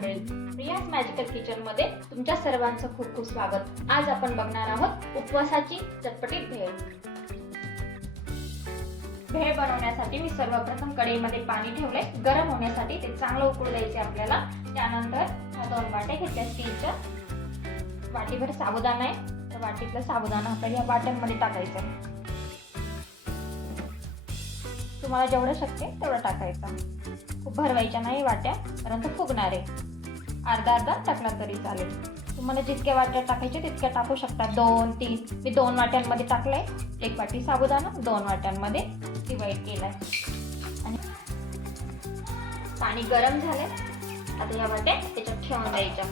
मंडळी प्रियाज मॅजिकल किचनमध्ये तुमच्या सर्वांचं खूप खूप स्वागत. आज आपण बघणार आहोत उपवासाची चटपटीत भेळ. भेळ बनवण्यासाठी मी सर्वप्रथम कढईमध्ये पाणी ठेवलंय. गरम होण्यासाठी ते चांगलं उकळू द्यायचे आपल्याला. त्यानंतर दोन वाट्या घेतल्या स्टीलच्या. वाटीभर साबुदाणा आहे. तर वाटीतला साबुदाणा आपल्याला या वाट्यांमध्ये टाकायचं तुम्हाला जेवढं शक्य तेवढं टाकायचं. खूप भरवायच्या नाही वाट्या परंतु फुगणार आहे. अर्धा अर्धा टाकला तरी चालेल. तुम्हाला जितक्या वाट्या टाकायच्या तितक्या टाकू शकता. दोन तीन. मी दोन वाट्यांमध्ये टाकलंय. एक वाटी साबुदाणा दोन वाट्यांमध्ये डिवाईड केलाय. आणि पाणी गरम झालंय. आता या वाट्या त्याच्यात ठेवून द्यायच्या.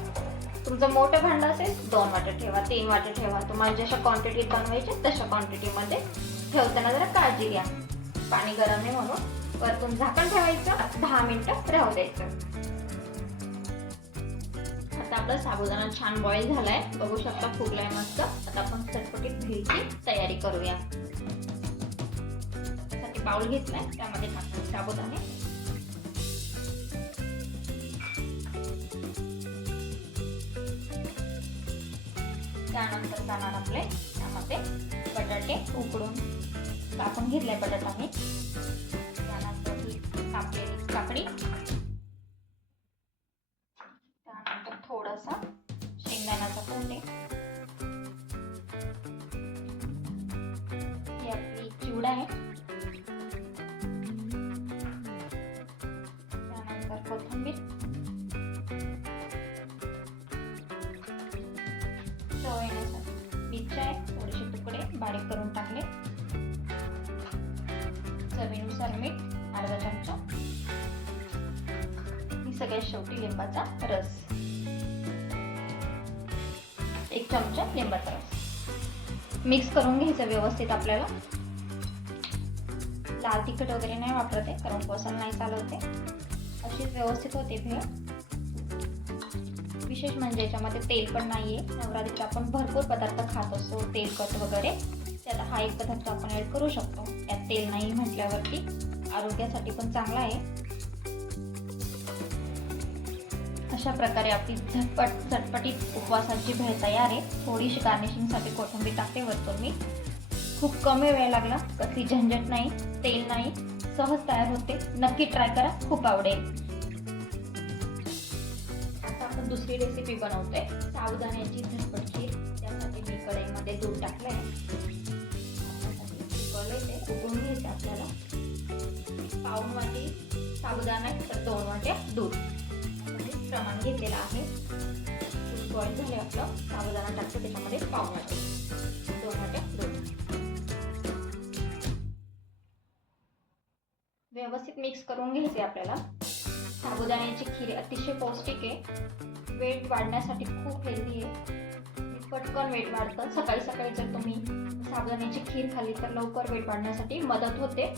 तुमचं मोठं भांडं असेल दोन वाट्या ठेवा तीन वाट्या ठेवा. तुम्हाला जशा क्वांटिटीत बनवायचे तशा क्वांटिटीमध्ये ठेवताना जरा काळजी घ्या. पाणी गरम आहे म्हणून. वरतून झाकण ठेवायचं. दहा मिनिटं राहू द्यायचं. आता आपला साबुदाणा छान बॉईल झालाय. बघू शकता फुगलाय मस्त. आता आपण चटपटीत भेळची तयारी करूया. त्यासाठी बाउल घेतलाय. त्यामध्ये टाकतो साबुदाणे. त्यानंतर जाणार आपले त्यामध्ये बटाटे उकडून. टाकून घेतलाय बटाटा मी त्यानंतर ही कापलेली काकडी. थोडासा शेंगदाण्याचा कोंडे ही आपली चिवडा आहे. त्यानंतर कोथिंबीर. चव येण्यासाठी मिरच्या आहे थोडेसे तुकडे बारीक करून टाकले. चवीनुसार मीठ अर्धा चमचा. ही सगळ्यात शेवटी लिंबाचा रस. एक चमचा लिंबाचा रस. मिक्स करून घ्यायचं व्यवस्थित आपल्याला. लाल तिखट वगैरे नाही वापरते कारण उपवासाला नाही चालवते. अशीच व्यवस्थित होते भेळ. विशेष म्हणजे याच्यामध्ये तेल पण नाहीये. नवरात्रीत आपण भरपूर पदार्थ खात असतो तेलकट वगैरे. त्यात हा एक पदार्थ आपण ॲड करू शकतो. त्यात तेल नाही म्हटल्यावरती आरोग्यासाठी पण चांगला आहे. अशा प्रकारे आपली झटपट झटपटीत उपवासाची भेळ तयार आहे. थोडीशी गार्निशिंगसाठी कोथिंबीर टाकते. वरतून मी खूप कमी वेळ लागला. कसली झंझट नाही तेल नाही सहज तयार होते. नक्की ट्राय करा. खूप आवडेल. आता आपण दुसरी रेसिपी बनवतोय. साबुदाण्याची झटपट खीर. त्यासाठी मी कढईमध्ये दूध टाकलंय. आहे. ते उकळून घ्यायचं आपल्याला. पाऊन वाटी साबुदाणा तर दोन वाट्या दूध. प्रमाण घेतलेलं आहे. बॉईल झाले आपलं. साबुदाणा टाकतो त्याच्यामध्ये पाऊन दोन वाट्या दोन व्यवस्थित मिक्स करून घ्यायचे आपल्याला. साबुदाण्याची खीर अतिशय पौष्टिक आहे. वेट वाढण्यासाठी खूप हेल्दी आहे. पटकन वेट वाढतं. सकाळी सकाळी जर तुम्ही साबुदाण्याची खीर खाली तर लवकर वेट वाढण्यासाठी मदत होते.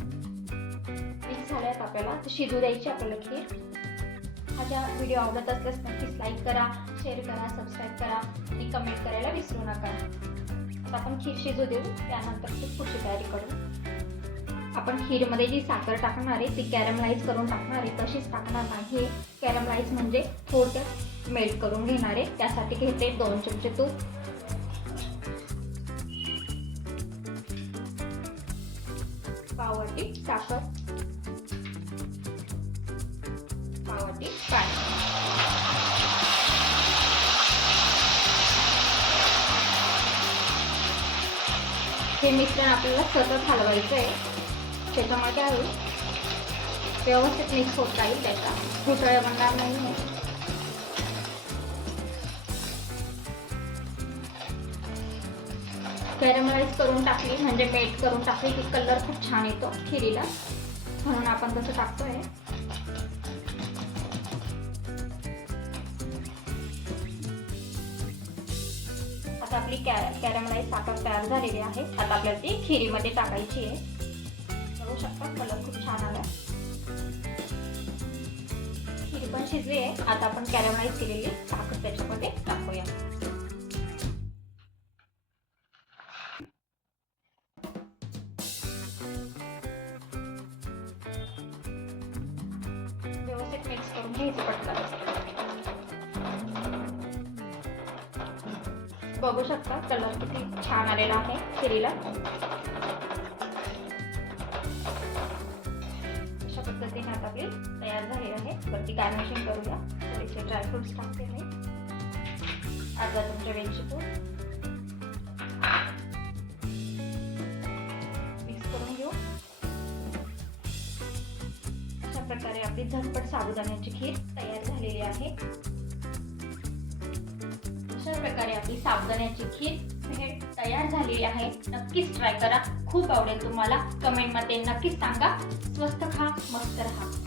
मिक्स झाल्यात आपल्याला. शिजू द्यायची आपल्याला खीर. माझ्या व्हिडिओ आवडत असल्यास नक्कीच लाईक करा शेअर करा सबस्क्राईब करा आणि कमेंट करायला विसरू नका. आता आपण खीर शिजू देऊ त्यानंतर ती पुढची तयारी करू. आपण खीरमध्ये जी साखर टाकणार आहे ती कॅरमलाईज करून टाकणार आहे. तशीच टाकणार नाही कॅरमलाईज म्हणजे थोडक्यात मेल्ट करून घेणार आहे. त्यासाठी घेते दोन चमचे तूप. पावटी साखर. पावटी पाणी हे मिश्रण आपल्याला सतत हलवायचं आहे. त्याच्यामुळे काय होईल व्यवस्थित मिक्स होत जाईल त्याचा. घुटळ्या बनणार नाही कॅरमलाइज करून टाकली म्हणजे मेट करून टाकली. की कलर खूप छान येतो खिरीला. म्हणून आपण तसं टाकतोय. आता आपली कॅ साखर तयार झालेली आहे. आता आपल्याला ती खिरीमध्ये टाकायची आहे. बघू शकता कलर खूप छान आला. खीर पण शिजली आहे. आता आपण कॅरमलाइज केलेली साखर त्याच्यामध्ये टाकूया. व्यवस्थित मिक्स करून घ्यायचं पटकन. बघू शकता. कलर किती छान आलेला आहे खिरीला अशा पद्धतीने आता आपली तयार झाली आहे. वरती गार्निशिंग करूया. थोडेसे ड्रायफ्रुट्स टाकते मी. अर्धा तुमच्या वेलची मिक्स करून घेऊ. अशा प्रकारे आपली झटपट साबुदाण्याची खीर तयार झालेली आहे. अशा प्रकारे आपली साबुदाण्याची खीर हे तयार झालेली आहे. नक्कीच ट्राय करा. खूप आवडेल तुम्हाला. कमेंटमध्ये नक्कीच सांगा. स्वस्त खा मस्त राहा.